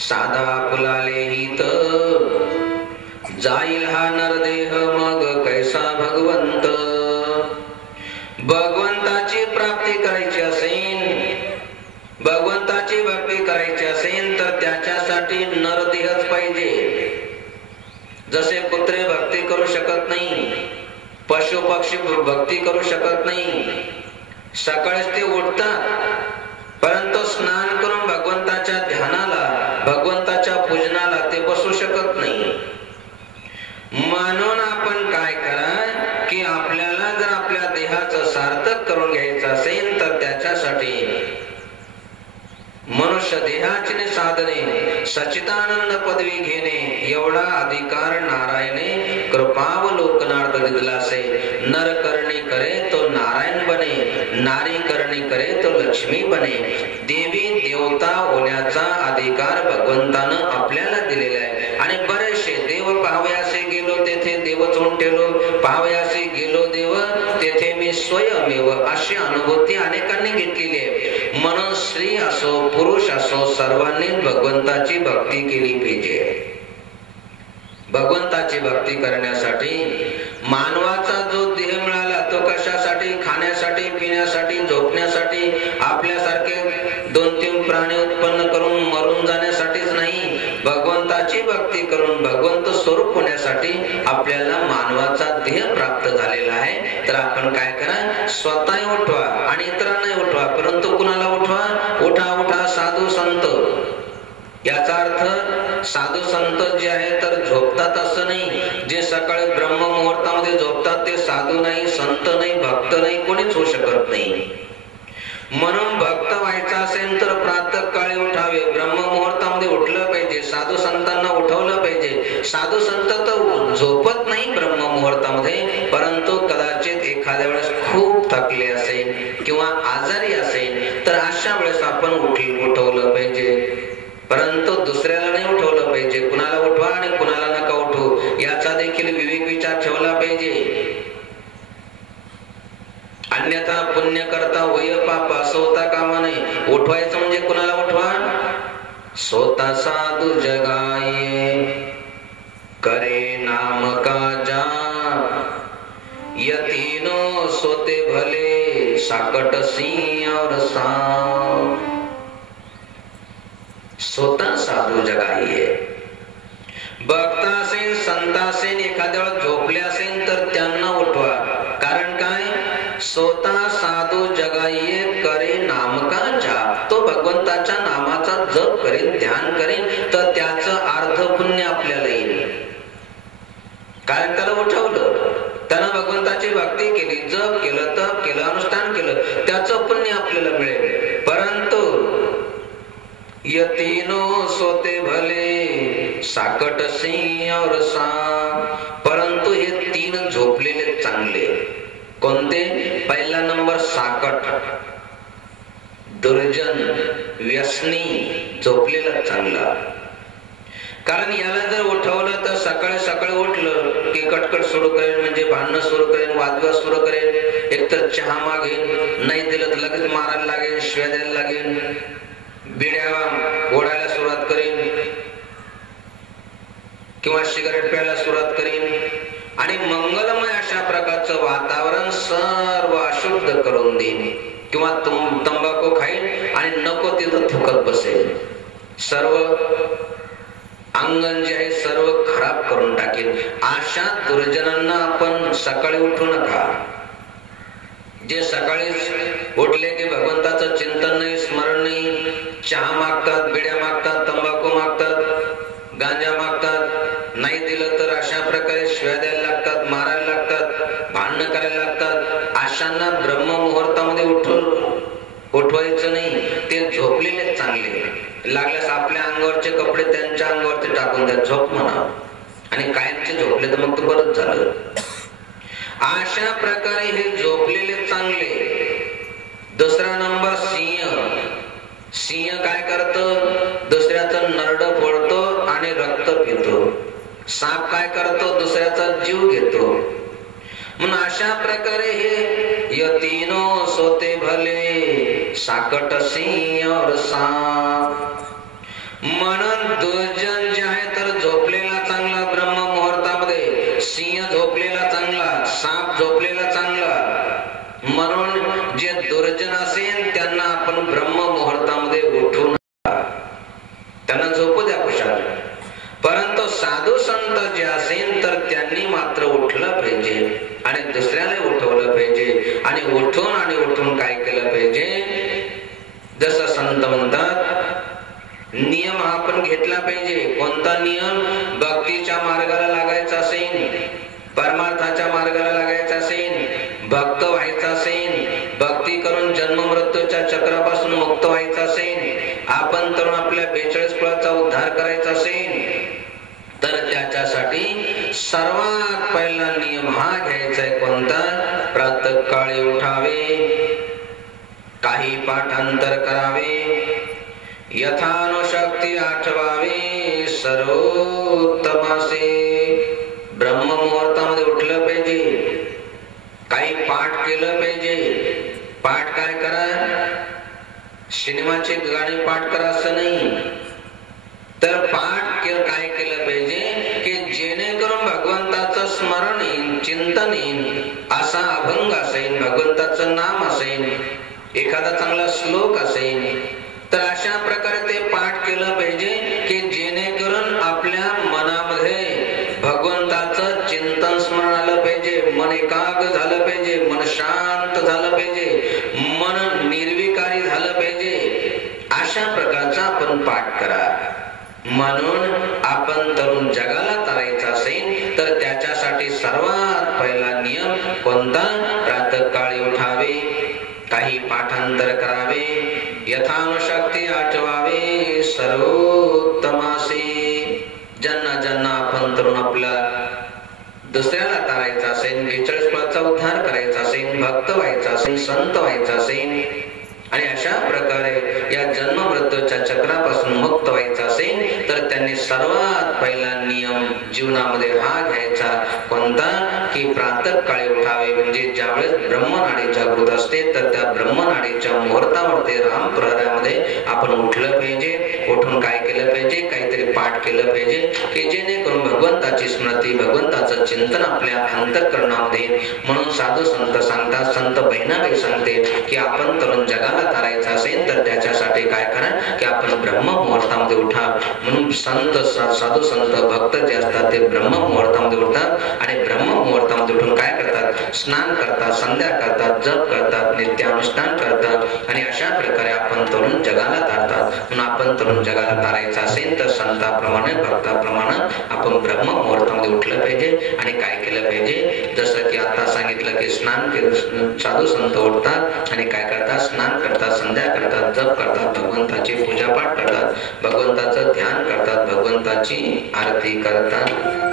साधा फुलाले हित, जाईल हा नरदेह मग कैसा भगवंत. भगवंताची प्राप्ती करायची असेल, भगवंताची भक्ती करायची असेल तर त्याच्यासाठी नरदेहच पाहिजे. जसे कुत्रे भक्ती करू शकत नाही, पशु पक्षी भक्ती करू शकत नाही. सकाळीच ते उठतात, परंतु स्नान करून भगवंताच्या ध्यानाला, भगवंताच्या पूजनाला ते बसू शकत नाही. म्हणून आपण काय करा की आपल्याला जर आपल्या देहाचं सार्थक करून घ्यायचं असेल तर त्याच्यासाठी मनुष्य देहाची साधने, सच्चिदानंद पदवी घेणे एवढा अधिकार नारायणे कृपावलोकनार्थ दिला असे. नर करणी करे तो नारायण बने, नारी करणी करे तो लक्ष्मी बने. देवी देवता होण्याचा अधिकार भगवंतानं आपल्याला दिलेला आहे. आणि बरेचसे देव पाहावयासे गेलो तेथे देवच उमटेलो, पाहावयासे गेलो देव तेथे मी स्वयमेव, अशी अनुभूती अनेकांनी घेतलेली आहे. म्हणून स्त्री असो पुरुष असो सर्वांनी भगवंताची भक्ती केली पाहिजे. भगवंताची भक्ती करण्यासाठी मानवाचा जो देह मिळाला तो कशासाठी? खाण्यासाठी, पिण्यासाठी, झोपण्यासाठी, आपल्यासारखे 2-3 प्राणी उत्पन्न करून मरून जाण्यासाठीच नाही. भगवंताची भक्ती करून भगवंत स्वरूप होण्यासाठी आपल्याला मानवाचा देह प्राप्त झालेला आहे. तर आपण काय करा? स्वतः उठवा आणि इतरांनाही उठवा, परंतु कुणाला उठवा? उठा उठा साधू संत. याचा अर्थ साधू संत जे आहे तर झोपतात असं नाही. जे सकाळी ब्रह्म मुहूर्तामध्ये झोपतात ते साधू नाही, संत नाही, भक्त नाही, कोणीच होऊ शकत नाही. म्हणून भक्त व्हायचं असेल तर प्रातः काळी उठावे, ब्रह्म मुहूर्तामध्ये उठलं पाहिजे, साधू संतांना उठवलं पाहिजे. साधू संत तर झोपत नाही ब्रह्म मुहूर्तामध्ये, परंतु कदाचित एखाद्या वेळेस खूप थकले असेल किंवा आजारी असेल तर अशा वेळेस आपण उठवलं पाहिजे. परंतु दुसऱ्याला नाही उठवलं पाहिजे. कुणाला उठवा आणि कुणाला नका उठवू याचा देखील विवेक विचार ठेवला पाहिजे. अन्यथा पुण्य करता वय पाप असं होता कामा नये. उठवायचं म्हणजे कुणाला उठवा? सोता साधू जगाये करे नाम काजा, यतीनो सोते भले साकट सिंह और सांप. स्वतः साधू जगाइए. भक्त असेल, संत असेल, एखाद्या वेळेस झोपले असेल तर त्यांना उठवा. कारण काय? स्वतः साधू जगाइए करे नाम का जाप. तो भगवंताच्या नामाचा जप करेल, ध्यान करेल तर त्याचं अर्ध पुण्य आपल्याला येईल. कारण त्याला उठवलं, त्यानं भगवंताची भक्ती केली, जप केलं, तप केलं, अनुष्ठान केलं, त्याचं पुण्य आपल्याला मिळेल. परंतु यतीनो सोते भले साकट सिंह और सांप। परंतु हे तीन झोपलेले चांगले. कोणते? पहिला नंबर साकट, दुर्जन, व्यसनी झोपलेला चांगला. कारण याला जर उठवलं तर सकाळी सकाळी उठलं की कटकट सुरू करेल, म्हणजे भांडणं सुरू करेल, वादविवाद सुरू करेल. एकतर चहा मागेल, नाही दिलं तर लगेच मारायला लागेल, शिव्या द्यायला लागेल, बिड्या ओढायला सुरुवात करेल किंवा सिगारेट प्यायला सुरुवात करेल आणि मंगलमय अशा प्रकारचं वातावरण सर्व अशुद्ध करून देईल. किंवा तंबाखू खाईल आणि नको तिथं थुकत बसेल. सर्व अंगण जे आहे सर्व खराब करून टाकेल. अशा दुर्जनांना आपण सकाळी उठू नका. जे सकाळी उठले की भगवंताचं चिंतन नाही, स्मरण नाही, चहा मागतात, बिड्या मागतात, तंबाखू मागतात, गांजा मागतात, नाही दिलं तर अशा प्रकारे शिव्या द्यायला लागतात, मारायला लागतात, भांडणं करायला लागतात. अशांना ब्रह्म मुहूर्तामध्ये उठवायचं नाही. ते झोपलेले चांगले. लागल्यास आपल्या अंगावरचे कपडे त्यांच्या अंगावरती टाकून द्या, झोप म्हणा, आणि कायमचे झोपले तर मग ते बरंच झालं. अशा प्रकारे हे झोपलेले चांगले. दुसरा नंबर सिंह. सिंह काय करतो? दुसऱ्याचं नरड फोडतो आणि रक्त पितो. साप काय करतो? दुसऱ्याचा जीव घेतो. म्हणून अशा प्रकारे हे यतीनो सोते भले साकट सिंह और सांप. म्हणून दुर्जन जे आहे तर झोपलेला चांगला ब्रह्म मुहूर्तामध्ये, सिंह झोपलेला चांगला, साप झोपलेला चांगला. म्हणून जे दुर्जन असेल त्यांना आपण ब्रह्म मुहूर्तामध्ये उठू नका, त्यांना झोपू द्या कुशाल. परंतु साधू संत जे असेल तर त्यांनी मात्र उठलं पाहिजे आणि दुसऱ्याला उठवलं पाहिजे. आणि उठून काय केलं पाहिजे? जसं संत म्हणतात नियम हा आपण घेतला पाहिजे. कोणता नियम? भक्तीच्या मार्गाला लागायचा असेल, परमार्थाच्या मार्गाला लागायचा असेल, भक्त व्हायचा असेल, भक्ती करून जन्म मृत्यूच्या चक्रापासून मुक्त व्हायचं असेल, आपण तर आपल्या 42 कुळाचा उद्धार करायचा असेल, तर त्याच्यासाठी सर्वात पहिला नियम हा घ्यायचा आहे. कोणता? प्रातःकाळी उठावे, काही पाठांतर करावे, यथानुशक्ती आठवावे, सर्वोत्तमासे. ब्रह्म मुहूर्तामध्ये उठलं पाहिजे, काही पाठ केलं पाहिजे. पाठ काय करा? सिनेमाचे गाणे पाठ करा असं नाही, तर पाठ काय केलं पाहिजे की जेणेकरून भगवंताचं स्मरण येईल, चिंतन येईल, असा अभंग असेल, भगवंताचं नाम असेल, एखादा चांगला श्लोक असेल, तर अशा प्रकारे ते पाठ केलं पाहिजे की जेणेकरून आपल्या मनामध्ये भगवंताचं चिंतन स्मरण आलं पाहिजे, मन एकाग्र झालं पाहिजे, मन शांत झालं पाहिजे, मन निर्विकारी झालं पाहिजे. अशा प्रकारचा आपण पाठ करा. म्हणून आपण तरुण जगाला तारायचं असेल तर त्याच्यासाठी सर्वात पहिला नियम कोणता? प्रातःकाळी उठावे, काही पाठांतर करावे, यथानुशक्ती आठवावे, सर्वोत्तमासे. ज्यांना ज्यांना आपण तरुण आपला दुसऱ्याला तारायचा असेल, 42 कुळाचा उद्धार करायचा असेल, भक्त व्हायचा असेल, संत व्हायचा असेल आणि अशा प्रकारे या जन्म मृत्यूच्या चक्रापासून मुक्त व्हायचं असेल तर त्यांनी सर्वात पहिला नियम जीवनामध्ये हा घ्यायचा. कोणता? की प्रातःकाळी उठावे. म्हणजे ज्यावेळेस ब्रह्मनाडी जागृत असते तर त्या ब्रह्मनाडीच्या मुहूर्तावरती राम प्रहरामध्ये आपण उठलं पाहिजे. उठून काय केलं पाहिजे? काहीतरी पाठ केलं पाहिजे की जेणेकरून भगवंताची स्मृती, भगवंताचं चिंतन आपल्या अंतःकरणामध्ये. म्हणून साधू संत सांगतात, संत बहिणाबाई सांगते की आपण तरुण जगाला तारायचं असेल तर त्याच्यासाठी काय करा की आपण ब्रह्म मुहूर्तामध्ये उठा. म्हणून संत, साधू संत, भक्त जे असतात ते ब्रह्म मुहूर्तामध्ये उठतात आणि ब्रह्म मुहूर्तामध्ये उठून काय करतात? स्नान करतात, संध्या करतात, जप करतात, नित्यानुष्ठान करतात आणि अशा प्रकारे आपण तरुण जगाला तारतात. म्हणून आपण तरुण जगाला तारायचं असेल तर संताप्रमाणे, भक्ताप्रमाणे आपण ब्रह्म मुहूर्तामध्ये उठलं पाहिजे. आणि काय केलं पाहिजे? जसं की आता सांगितलं की स्नान केलं, साधू संत उठतात आणि काय करतात? स्नान करतात, संध्या करतात, जप करतात, भगवंताची पूजापाठ करतात भगवंताचं ध्यान करतात, भगवंताची आरती करतात.